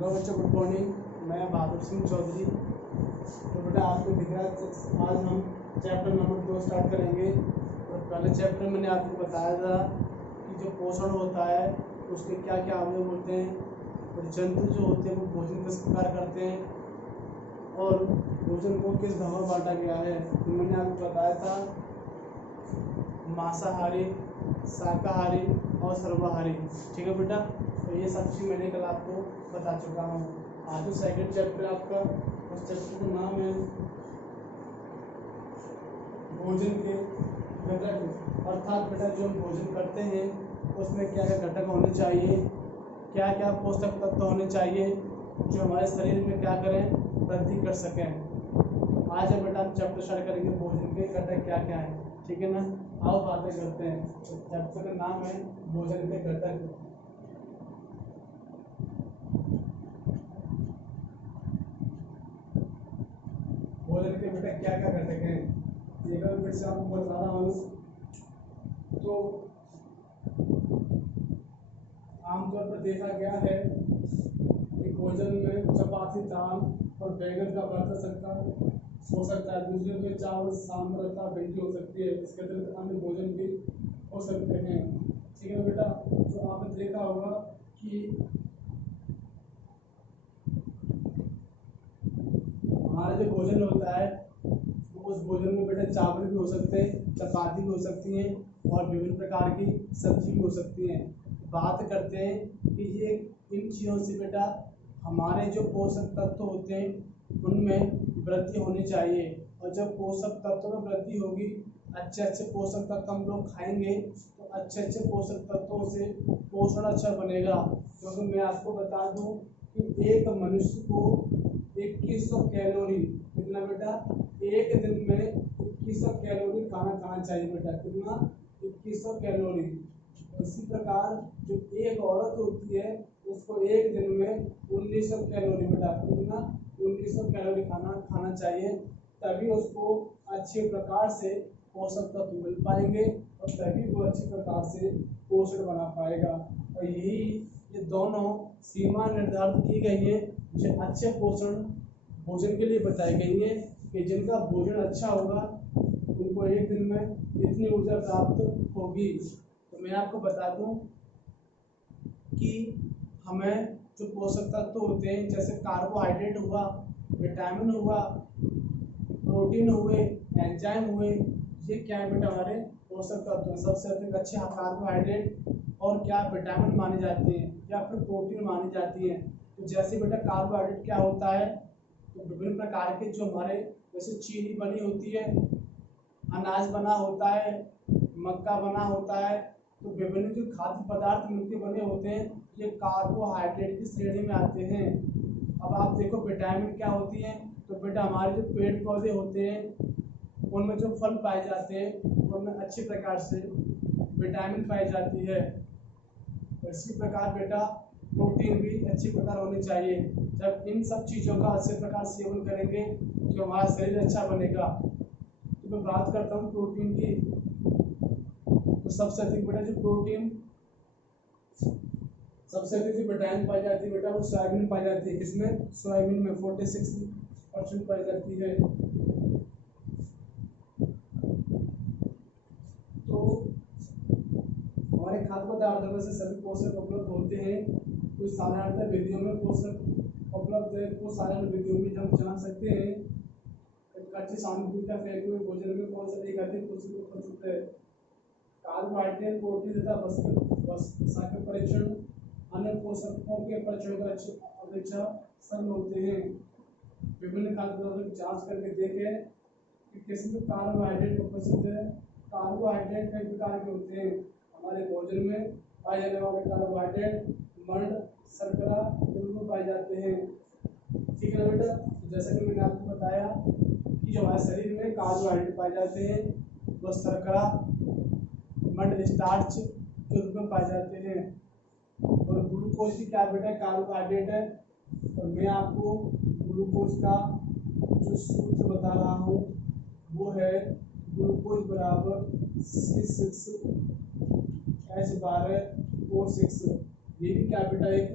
Hello बच्चों, good morning. मैं बहादुर सिंह चौधरी। तो बेटा आपको दिख रहा है, आज हम चैप्टर नंबर 2 स्टार्ट करेंगे। और पहले चैप्टर में मैंने आपको बताया था कि जो पोषण होता है उसके क्या क्या अवयव होते हैं, और जंतु जो होते हैं वो भोजन किस प्रकार करते हैं, और भोजन को किस भाग में बांटा गया है। तो मैंने आपको बताया था मांसाहारी, शाकाहारी और सर्वाहारी। ठीक है बेटा, तो ये सब चीज़ मैंने कल आपको बता चुका हूँ। आज जो सेकंड चैप्टर आपका, उस चैप्टर का नाम है भोजन के घटक। अर्थात बेटा जो हम भोजन करते हैं उसमें क्या क्या घटक होने चाहिए, क्या क्या पोषक तत्व होने चाहिए जो हमारे शरीर में क्या करें, वृद्धि कर सकें। आज है बेटा हम चैप्टर स्टार्ट करेंगे भोजन के घटक क्या क्या है। ठीक है ना, आओ बातें करते हैं। चैप्टर का नाम है भोजन के घटक। भोजन के बेटा क्या क्या घटक हैं, एक बार फिर से आपको बता रहा हूँ। तो आमतौर पर देखा गया है कि भोजन में चपाती, दाल और बैंगन का भरता हो सकता है। दूसरे में चावल, सांभर का भिंडी हो सकती है। इसके अतिरिक्त अन्य भोजन भी हो सकते हैं। ठीक है बेटा, तो आपने देखा होगा कि हमारा जो भोजन होता है उस भोजन में बेटा चावल भी हो सकते हैं, चपाती भी हो सकती हैं और विभिन्न प्रकार की सब्जी भी हो सकती हैं। बात करते हैं कि ये इन चीज़ों से बेटा हमारे जो पोषक तत्व होते हैं उनमें वृद्धि होनी चाहिए। और जब पोषक तत्वों में वृद्धि होगी, अच्छे अच्छे पोषक तत्व हम लोग खाएंगे तो अच्छे अच्छे पोषक तत्वों से पोषण अच्छा बनेगा। क्योंकि मैं आपको बता दूं कि एक मनुष्य को 2100 कैलोरी, कितना बेटा, एक दिन में 2100 कैलोरी खाना चाहिए बेटा। कितना? 2100 कैलोरी। इसी प्रकार जो एक औरत होती है उसको एक दिन में 1900 कैलोरी बेटा, कितना, 1900 कैलोरी खाना चाहिए। तभी उसको अच्छे प्रकार से पोषक तत्व मिल पाएंगे और तभी वो अच्छी प्रकार से पोषण बना पाएगा। और यही ये दोनों सीमा निर्धारित की गई है जो अच्छे पोषण भोजन के लिए बताई गई है कि जिनका भोजन अच्छा होगा उनको एक दिन में इतनी ऊर्जा प्राप्त होगी। तो मैं आपको बता दूं कि हमें जो पोषक तत्व होते हैं जैसे कार्बोहाइड्रेट हुआ, विटामिन हुआ, प्रोटीन हुए, एंजाइम हुए, ये क्या है बेटा, हमारे पोषक तत्व। सबसे अधिक अच्छे कार्बोहाइड्रेट और क्या विटामिन माने जाते हैं या फिर प्रोटीन मानी जाती है। तो जैसे बेटा कार्बोहाइड्रेट क्या होता है, तो विभिन्न प्रकार के जो हमारे जैसे चीनी बनी होती है, अनाज बना होता है, मक्का बना होता है, तो विभिन्न जो खाद्य पदार्थ मिलके बने होते हैं ये कार्बोहाइड्रेट की श्रेणी में आते हैं। अब आप देखो विटामिन क्या होती है, तो बेटा हमारे जो पेड़ पौधे होते हैं उनमें जो फल पाए जाते हैं उनमें अच्छी प्रकार से विटामिन पाई जाती है। इसी प्रकार बेटा प्रोटीन भी अच्छी प्रकार होनी चाहिए। जब इन सब चीज़ों का अच्छे प्रकार सेवन करेंगे तो हमारा शरीर अच्छा बनेगा। तो मैं बात करता हूँ प्रोटीन की। तो सबसे अधिक बेटा जो प्रोटीन, सबसे अधिक जो विटामिन पाई जाती है बेटा वो सोयाबीन पाई जाती है। किसमें? सोयाबीन में 46% पाई जाती है। तो हमारे खाद्य पदार्थों में से सभी पोषक उपलब्ध होते हैं। तो साधारणतः विधियों में पोषक उपलब्ध है, तो साधारण विधियों में हम जान सकते हैं कच्ची सामग्री का फेंके हुए भोजन में कौन सा अधिक पोषक उपलब्ध है। कार्बोहाइड्रेट, प्रोटीन तथा वसा के परीक्षण अन्य पोषकों के परीक्षण का अपेक्षा सरल होते हैं। विभिन्न खाद्य पदार्थों की जांच करके देखें कि किसमें कार्बोहाइड्रेट उपस्थित है। कार्बोहाइड्रेट कई प्रकार के होते हैं। हमारे भोजन में पाए जाने वाले कार्बोहाइड्रेट मंड, शर्करा में पाए जाते हैं। ठीक है बेटा, जैसा कि मैंने आपको बताया कि जो हमारे शरीर में कार्बोहाइड्रेट पाए जाते हैं वह शर्करा, मंड, स्टार्च के रूप में पाए जाते हैं। और ग्लूकोज की क्या बेटा कार्बोहाइड्रेट है, और मैं आपको ग्लूकोज का जो सूत्र बता रहा हूँ वो है ग्लूकोज बराबर C6H12O6। ये भी क्या बेटा एक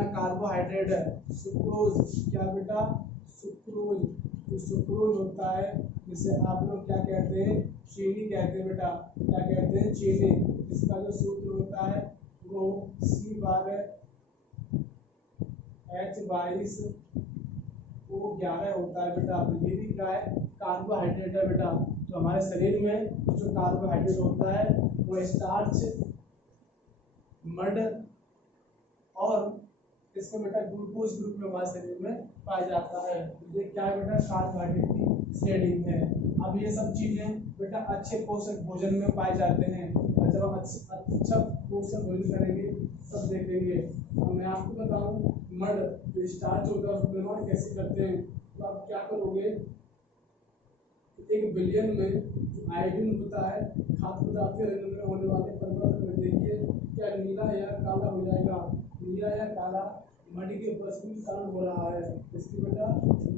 अपना कार्बोहाइड्रेट है सुक्रोज। क्या बेटा? सुक्रोज। तो सुक्रोज होता है जिसे आप लोग क्या कहते हैं? चीनी कहते हैं बेटा। क्या कहते हैं? चीनी। इसका जो सूत्र होता है वो C/H22O11 होता है बेटा। तो ये भी क्या है? कार्बोहाइड्रेट है बेटा। तो हमारे शरीर में जो कार्बोहाइड्रेट होता है वो स्टार्च, मड और इसमें बेटा ग्लूकोज ग्रुप में हमारे शरीर में पाया जाता है। ये क्या है बेटा? कार्बोहाइड्रेट की श्रेणी है। अब ये सब चीजें बेटा अच्छे पोषक भोजन में पाए जाते हैं, और जब हम अच्छा पोषक भोजन करेंगे तब देखेंगे। अब मैं आपको बताऊं, मड जो स्टार्च होता है उसको निर्माण कैसे करते हैं। तो आप क्या करोगे, 1 बिलियन में जो आयोडीन होता है खाद्य पदार्थ के रंग में होने वाले परिवर्तन में देखिए क्या नीला या काला हो जाएगा। नीला या काला मड की उपस्थिति के कारण हो रहा है। इसकी बेटा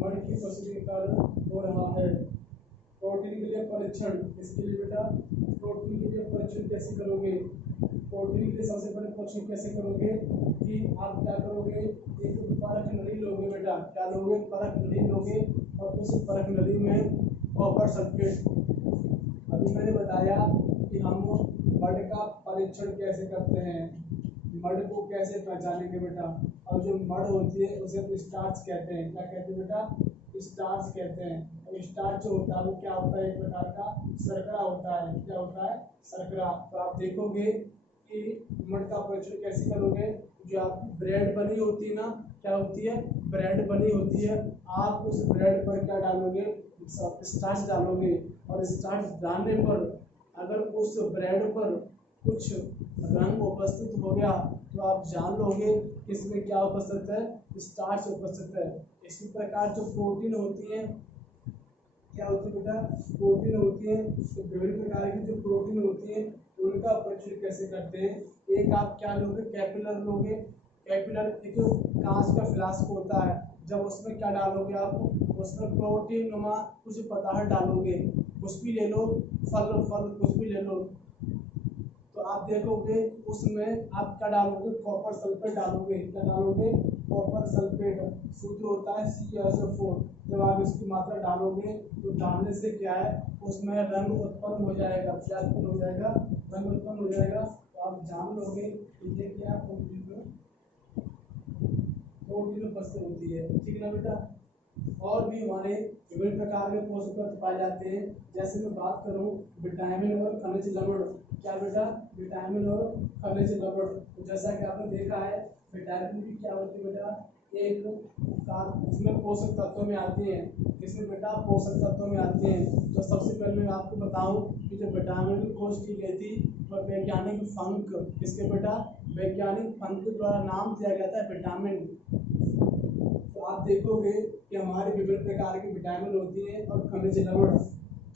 मड की उपस्थिति के कारण हो रहा है। प्रोटीन के लिए परीक्षण, इसके लिए बेटा प्रोटीन के लिए परीक्षण कैसे करोगे? प्रोटीन के लिए सबसे पहले परीक्षण कैसे करोगे कि आप क्या करोगे, एक परख नली लोगे बेटा। क्या लोगे? परख नली लोगे, और उस परख नली में कॉपर सल्फेट। अभी मैंने बताया कि हम मड का परीक्षण कैसे करते हैं, मड को कैसे पहचानेंगे बेटा। और जो मड होती है उसे हम स्टार्च कहते हैं। क्या कहते हैं बेटा? स्टार्च कहते हैं। और स्टार्च जो होता है वो क्या होता है? एक प्रकार का शर्करा होता है। क्या होता है? शर्करा। तो आप देखोगे कि मड का परीक्षण कैसे करोगे, जो आपकी ब्रेड बनी होती है ना, क्या होती है? ब्रेड बनी होती है। आप उस ब्रेड पर क्या डालोगे? स्टार्च डालोगे, और स्टार्च डालने पर अगर उस ब्रेड पर कुछ रंग उपस्थित हो गया तो आप जान लोगे कि इसमें क्या उपस्थित है? स्टार्च उपस्थित है। इसी प्रकार जो प्रोटीन होती है, क्या होती है बेटा? प्रोटीन होती है। तो विभिन्न प्रकार की जो प्रोटीन होती है उनका परीक्षण कैसे करते हैं? एक आप क्या लोगे? कैपिलर लोगे। कैपिलर एक कांच का फ्लास्क होता है, जब उसमें क्या डालोगे आप? उसमें प्रोटीन नुमा कुछ पदार्थ डालोगे। कुछ भी ले लो, फल कुछ भी ले लो, तो आप देखोगे उसमें आप क्या डालोगे? कॉपर सल्फेट डालोगे। क्या डालोगे? Copper sulphate. सूत्र होता है CaSO4। जब आप इसकी मात्रा डालोगे तो डालने से क्या है? उसमें रंग उत्पन्न हो जाएगा। क्या उत्पन्न हो जाएगा? रंग उत्पन्न हो जाएगा। तो आप जान लोगे कि ये क्या प्रोटीन उपस्थित होती है। ठीक है ना बेटा? और भी हमारे विभिन्न प्रकार के पोषक तत्व पाए जाते हैं। जैसे मैं बात करूं विटामिन और खनिज लवण। क्या बेटा? विटामिन और खनिज लवण। तो जैसा कि आपने देखा है विटामिन भी क्या होती है बेटा? एक इसमें पोषक तत्वों में आती है। इसमें बेटा पोषक तत्वों में आती हैं। तो सबसे पहले मैं आपको बताऊं कि जो विटामिन की खोज की गई थी वह वैज्ञानिक फंक, किसके बेटा? वैज्ञानिक फंक द्वारा नाम दिया गया था विटामिन। तो आप देखोगे कि हमारे विभिन्न प्रकार की विटामिन होती हैं और खनिज लवण।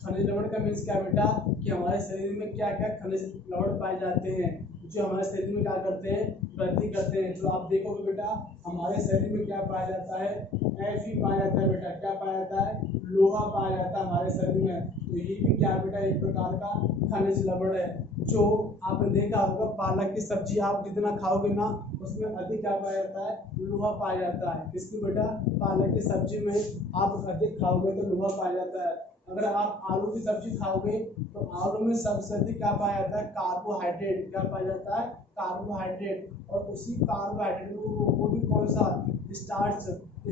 खनिज लवण का मीन्स क्या बेटा? कि हमारे शरीर में क्या क्या खनिज लवण पाए जाते हैं जो हमारे शरीर में क्या करते हैं? वृद्धि करते हैं। तो आप देखोगे बेटा हमारे शरीर में क्या पाया जाता है? Fe पाया जाता है बेटा। क्या पाया जाता है? लोहा पाया जाता है हमारे शरीर में। तो ये भी क्या बेटा? एक प्रकार का खनिज लवण है। जो आपने देखा होगा पालक की सब्जी आप जितना खाओगे ना उसमें अधिक क्या पाया जाता है? लोहा पाया जाता है। किसकी बेटा? पालक की सब्जी में आप अधिक खाओगे तो लोहा पाया जाता है। अगर आप आलू की सब्जी खाओगे तो आलू में सबसे अधिक क्या पाया जाता है? कार्बोहाइड्रेट। क्या पाया जाता है? कार्बोहाइड्रेट। और उसी कार्बोहाइड्रेट वो भी कौन सा? स्टार्च।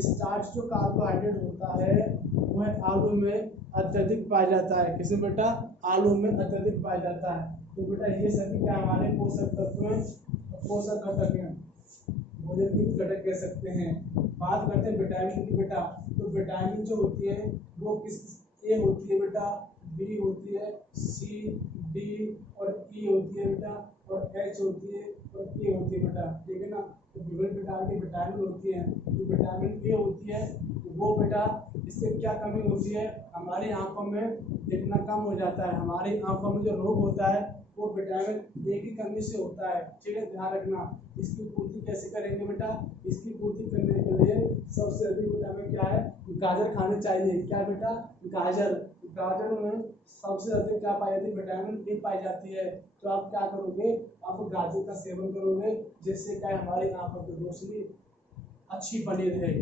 स्टार्च जो कार्बोहाइड्रेट होता है वह आलू में अत्यधिक पाया जाता है। किसी बेटा? आलू में अत्यधिक पाया जाता है। तो बेटा ये सभी क्या हमारे पोषक तत्व हैं, पोषक घटक हैं, भोजन के घटक कह सकते हैं। बात करते हैं विटामिन की बेटा। तो विटामिन जो होती है वो किस? ए होती है बेटा, बी होती है, सी, डी और ई होती है बेटा, और एच होती है और के होती है बेटा। ठीक है ना? तो विभिन्न प्रकार की विटामिन होती है। जो विटामिन ए होती है वो बेटा इससे क्या कमी होती है? हमारी आंखों में देखना कम हो जाता है। हमारी आंखों में जो रोग होता है वो विटामिन ए की कमी से होता है। ठीक है, ध्यान रखना। इसकी पूर्ति कैसे करेंगे बेटा? इसकी पूर्ति करने के लिए सबसे अधिक विटामिन क्या है? गाजर खानी चाहिए। क्या बेटा? गाजर। गाजर में सबसे अधिक क्या पाई जाती है? विटामिन ए पाई जाती है। तो आप क्या करोगे? आप गाजर का सेवन करोगे जिससे क्या हमारी आंखों की रोशनी अच्छी बनी रहे।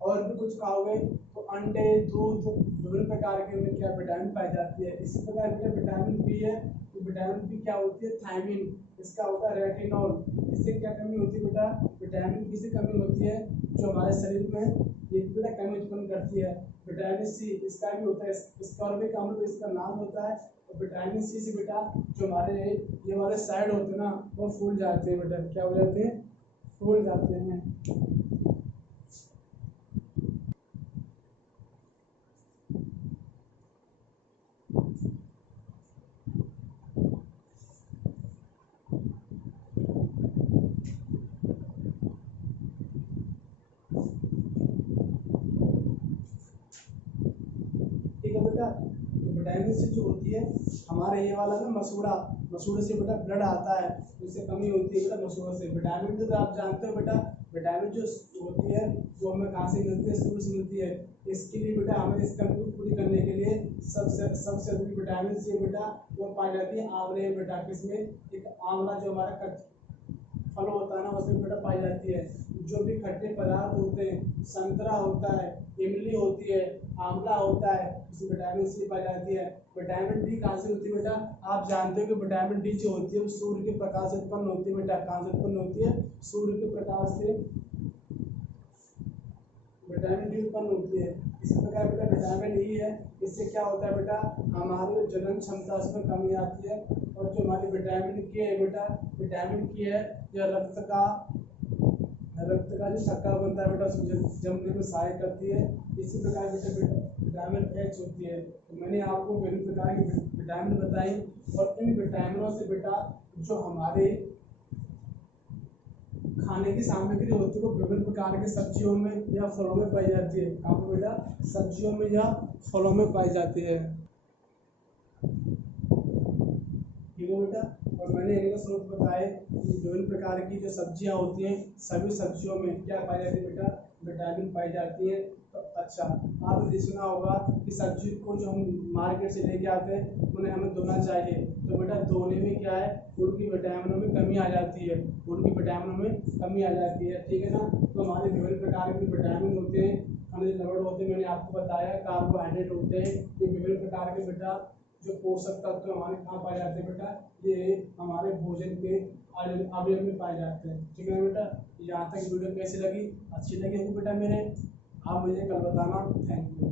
और भी कुछ खाओगे तो अंडे, दूध, विभिन्न प्रकार के में क्या विटामिन पाई जाती है। इसी प्रकार बेटा विटामिन बी है, तो विटामिन बी क्या होती है, थायमिन, इसका होता है रेटिनॉल। इससे क्या कमी होती है बेटा, विटामिन बी से कमी होती है जो हमारे शरीर में ये बेटा कमी उत्पन्न करती है। विटामिन सी, इसका भी होता है, स्कॉर्बिक अम्ल इसका नाम होता है। और विटामिन सी से बेटा जो हमारे ये वाले साइड होते हैं ना, वो फूल जाते हैं बेटा, क्या हो जाते हैं, फूल जाते हैं। ठीक है बेटा, तो विटामिन सी जो होती है हमारे ये वाला ना मसूड़े से बेटा ब्लड आता है, उससे कमी होती है बेटा मसूड़े से। विटामिन तो आप जानते हो बेटा, विटामिन जो होती है वो हमें कहाँ से मिलती है, सूर्य से मिलती है। इसके लिए बेटा हमें इस कमी को पूरी करने के लिए सबसे अधिक विटामिन सी बेटा वो पाई जाती है आंवले में बेटा। किसमें, एक आंवला जो हमारा फल होता है ना, उसमें बेटा पाई जाती है। जो भी खट्टे पदार्थ होते हैं, संतरा होता है, इमली होती है, आंवला होता है, उसमें विटामिन सी पाई जाती है। विटामिन डी कहाँ से होती है बेटा, आप जानते हो कि विटामिन डी जो होती है वो सूर्य के प्रकाश से उत्पन्न होती है बेटा। कहाँ से उत्पन्न होती है, सूर्य के प्रकाश से विटामिन डी उत्पन्न होती है। इसी प्रकार बेटा विटामिन ई है, इससे क्या होता है बेटा, हमारी जनन क्षमता उसमें कमी आती है। और जो हमारी विटामिन के है बेटा, विटामिन की है यह रक्त का जो शक्कर बनता है बेटा उसको जमने में सहायक करती है। इसी प्रकार बेटा विटामिन एच होती है। तो मैंने आपको विभिन्न प्रकार की विटामिन बताई, और इन विटामिनों से बेटा जो हमारे खाने की सामग्री होती है वो विभिन्न प्रकार के सब्जियों में या फलों में पाई जाती है। कहाँ पे बेटा, सब्जियों में या फलों में पाई जाती है। ठीक है बेटा, और मैंने इनके स्रोत बताए कि विभिन्न प्रकार की जो सब्जियां होती हैं सभी सब्जियों में क्या पाई जाती है बेटा, विटामिन पाई जाती है। तो अच्छा, आपने सुना होगा कि सब्जी को जो हम मार्केट से लेके आते हैं उन्हें हमें धोना चाहिए। तो बेटा धोने में क्या है, उनकी विटामिनों में कमी आ जाती है, उनकी विटामिनों में कमी आ जाती है। ठीक है ना, तो हमारे विभिन्न प्रकार के विटामिन होते हैं, खनिज लवण होते हैं, मैंने आपको बताया, कार्बोहाइड्रेट होते हैं, ये विभिन्न प्रकार के बेटा जो पोषक तत्व हमारे कहाँ पाए जाते हैं बेटा, ये हमारे भोजन के अवयव में पाए जाते हैं। ठीक है बेटा, यहाँ तक वीडियो कैसी लगी, अच्छी लगी होगी बेटा मेरे, आप मुझे कल बताना। Thank you.